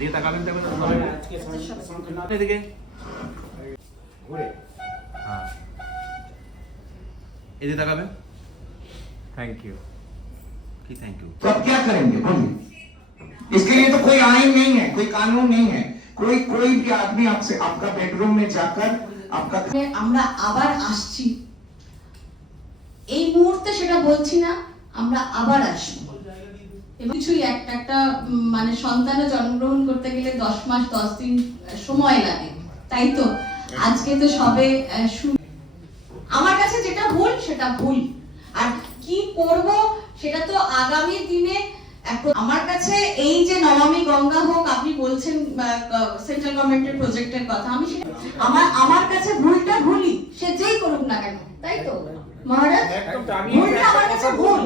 এদিকে তাকাবেন তো এদিকে ঘুরে হ্যাঁ এদিকে তাকাবেন थैंक यू कि थैंक यू तो अब क्या करेंगे बोलिए इसके लिए तो कोई आईन नहीं है कोई कानून नहीं है कोई भी आदमी आपसे आपका बेडरूम में जाकर आपका আমরা আবার আসছি এই মুহূর্তে সেটা বলছি না আমরা আবার আসবো এবং কিছুই একটা মানে সন্তানও জন্মগ্রহণ করতে গেলে 10 মাস 10 দিন সময় লাগে তাই তো আজকে তো সবে আমার কাছে যেটা ভুল সেটা ভুল আর কি করব সেটা তো আগামী দিনে আমার কাছে এই যে নমামি গঙ্গা হোক আপনি বলছেন সেন্ট্রাল গভর্নমেন্টের প্রজেক্টের কথা আমি আমার কাছে ভুলটা ভুলই সে যেই করুক না কেন তাই তো মহারাজ ভুলটা আমার কাছে ভুল